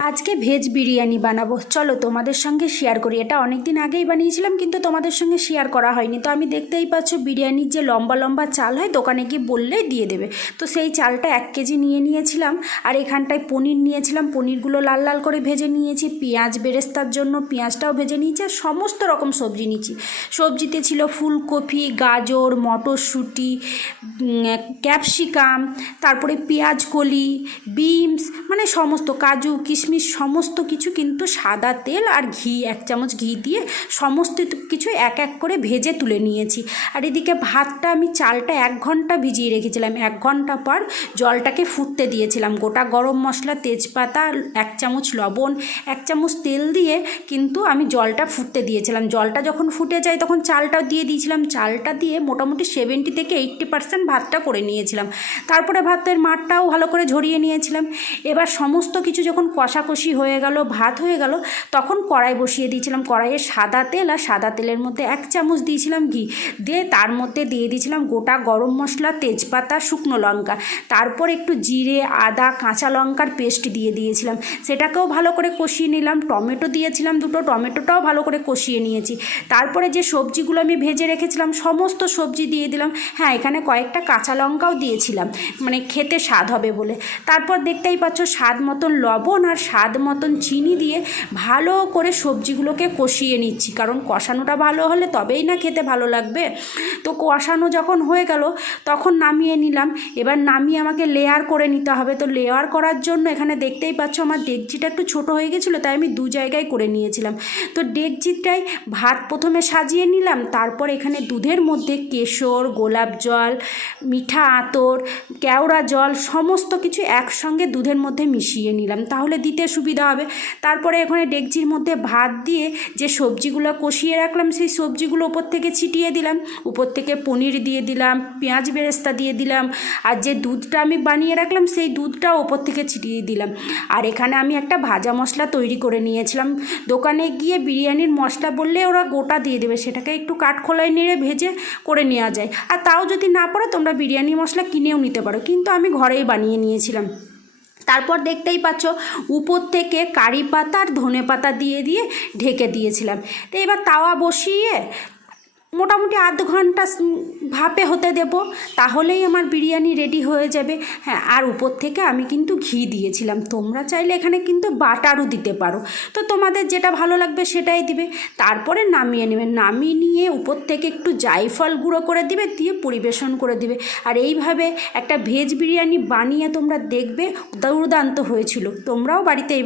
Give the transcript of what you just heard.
আজকে ভেজ বিরিয়ানি বানাবো, চলো তোমাদের সঙ্গে শেয়ার করি। এটা অনেক দিন আগেই বানিয়েছিলাম, কিন্তু তোমাদের সঙ্গে শেয়ার করা হয়নি। তো আমি দেখতেই পাচ্ছ বিরিয়ানির যে লম্বা লম্বা চাল হয়, দোকানে গিয়ে বললেই দিয়ে দেবে। তো সেই চালটা 1 কেজি নিয়ে নিয়েছিলাম। আর এখানটায় পনির নিয়েছিলাম, পনিরগুলো লাল লাল করে ভেজে নিয়েছি। পেঁয়াজ বেরেস্তার জন্য পেঁয়াজটাও ভেজে নিয়েছি। আর সমস্ত রকম সবজি নিয়েছি। সবজিতে ছিল ফুলকপি, গাজর, মটরশুঁটি, ক্যাপসিকাম, তারপরে পেঁয়াজ কলি, বিনস, মানে সমস্ত কাজু কিশমিশ সমস্ত কিছু, কিন্তু সাদা তেল আর ঘি 1 চামচ ঘি দিয়ে সমস্ত কিছু এক এক করে ভেজে তুলে নিয়েছি। আর এদিকে ভাতটা আমি চালটা 1 ঘন্টা ভিজিয়ে রেখেছিলাম। 1 ঘন্টা পর জলটাকে ফুটতে দিয়েছিলাম। গোটা গরম মশলা, তেজপাতা, 1 চামচ লবণ, 1 চামচ তেল দিয়ে কিন্তু আমি জলটা ফুটতে দিয়েছিলাম। জলটা যখন ফুটে যায় তখন চালটাও দিয়ে দিয়েছিলাম। চালটা দিয়ে মোটামুটি 70 থেকে 80% ভাতটা করে নিয়েছিলাম। তারপরে ভাতের মাঠটাও ভালো করে ঝরিয়ে নিয়েছিলাম। এবার সমস্ত কিছু যখন কষাকষি হয়ে গেল, ভাত হয়ে গেল, তখন কড়াই বসিয়ে দিয়েছিলাম। কড়াইয়ে সাদা তেল, আর সাদা তেলের মধ্যে 1 চামচ দিয়েছিলাম ঘি, দিয়ে তার মধ্যে দিয়ে দিয়েছিলাম গোটা গরম মশলা, তেজপাতা, শুকনো লঙ্কা, তারপর একটু জিরে, আদা, কাঁচা লঙ্কার পেস্ট দিয়ে দিয়েছিলাম। সেটাকেও ভালো করে কষিয়ে নিলাম। টমেটো দিয়েছিলাম, 2টো টমেটোটাও ভালো করে কষিয়ে নিয়েছি। তারপরে যে সবজিগুলো আমি ভেজে রেখেছিলাম সমস্ত সবজি দিয়ে দিলাম। হ্যাঁ, এখানে কয়েকটা কাঁচা লঙ্কাও দিয়েছিলাম, মানে খেতে স্বাদ হবে বলে। তারপর দেখতেই পাচ্ছ স্বাদ মতন লবণ আর স্বাদ মতন চিনি দিয়ে ভালো করে সবজিগুলোকে কষিয়ে নিচ্ছি, কারণ কষানোটা ভালো হলে তবেই না খেতে ভালো লাগবে। তো কষানো যখন হয়ে গেল তখন নামিয়ে নিলাম। এবার নামিয়ে আমাকে লেয়ার করে নিতে হবে। তো লেয়ার করার জন্য এখানে দেখতেই পাচ্ছ আমার ডেকচিটা একটু ছোট হয়ে গেছিলো, তাই আমি 2 জায়গায় করে নিয়েছিলাম। তো ডেকচিটায় ভাত প্রথমে সাজিয়ে নিলাম, তারপর এখানে দুধের মধ্যে কেশর, গোলাপ জল, মিঠা আতর, কেওড়া জল সমস্ত কিছু একসঙ্গে দুধের মধ্যে মিশিয়ে নিলাম, তাহলে দিতে সুবিধা হবে। তারপরে এখানে ডেকচির মধ্যে ভাত দিয়ে যে সবজিগুলো কষিয়ে রাখলাম সেই সবজিগুলো উপর থেকে ছিটিয়ে দিলাম। উপর থেকে পনির দিয়ে দিলাম, পেঁয়াজ বেরেস্তা দিয়ে দিলাম, আর যে দুধটা আমি বানিয়ে রাখলাম সেই দুধটাও উপর থেকে ছিটিয়ে দিলাম। আর এখানে আমি একটা ভাজা মশলা তৈরি করে নিয়েছিলাম। দোকানে গিয়ে বিরিয়ানির মশলা বললে ওরা গোটা দিয়ে দেবে, সেটাকে একটু কাঠখোলায় নেড়ে ভেজে করে নেওয়া যায়। আর তাও যদি না পারো তোমরা বিরিয়ানি মশলা কিনেও নিতে পারো, কিন্তু আমি ঘরেই বানিয়ে নিয়েছিলাম। তারপর দেখতেই পাচ্ছ উপর থেকে কারি পাতা আর ধনে পাতা দিয়ে দিয়ে ঢেকে দিয়েছিলাম। তো এবার তাওয়া বসিয়ে মোটামুটি আধ ঘন্টা ভাপে হতে দেব, তাহলেই আমার বিরিয়ানি রেডি হয়ে যাবে। হ্যাঁ, আর উপর থেকে আমি কিন্তু ঘি দিয়েছিলাম। তোমরা চাইলে এখানে কিন্তু বাটারও দিতে পারো, তো তোমাদের যেটা ভালো লাগবে সেটাই দিবে। তারপরে নামিয়ে নেবে, নামিয়ে নিয়ে উপর থেকে একটু জায়ফল গুঁড়ো করে দিবে, দিয়ে পরিবেশন করে দিবে। আর এইভাবে একটা ভেজ বিরিয়ানি বানিয়ে তোমরা দেখবে দুর্দান্ত হয়েছিল। তোমরাও বাড়িতে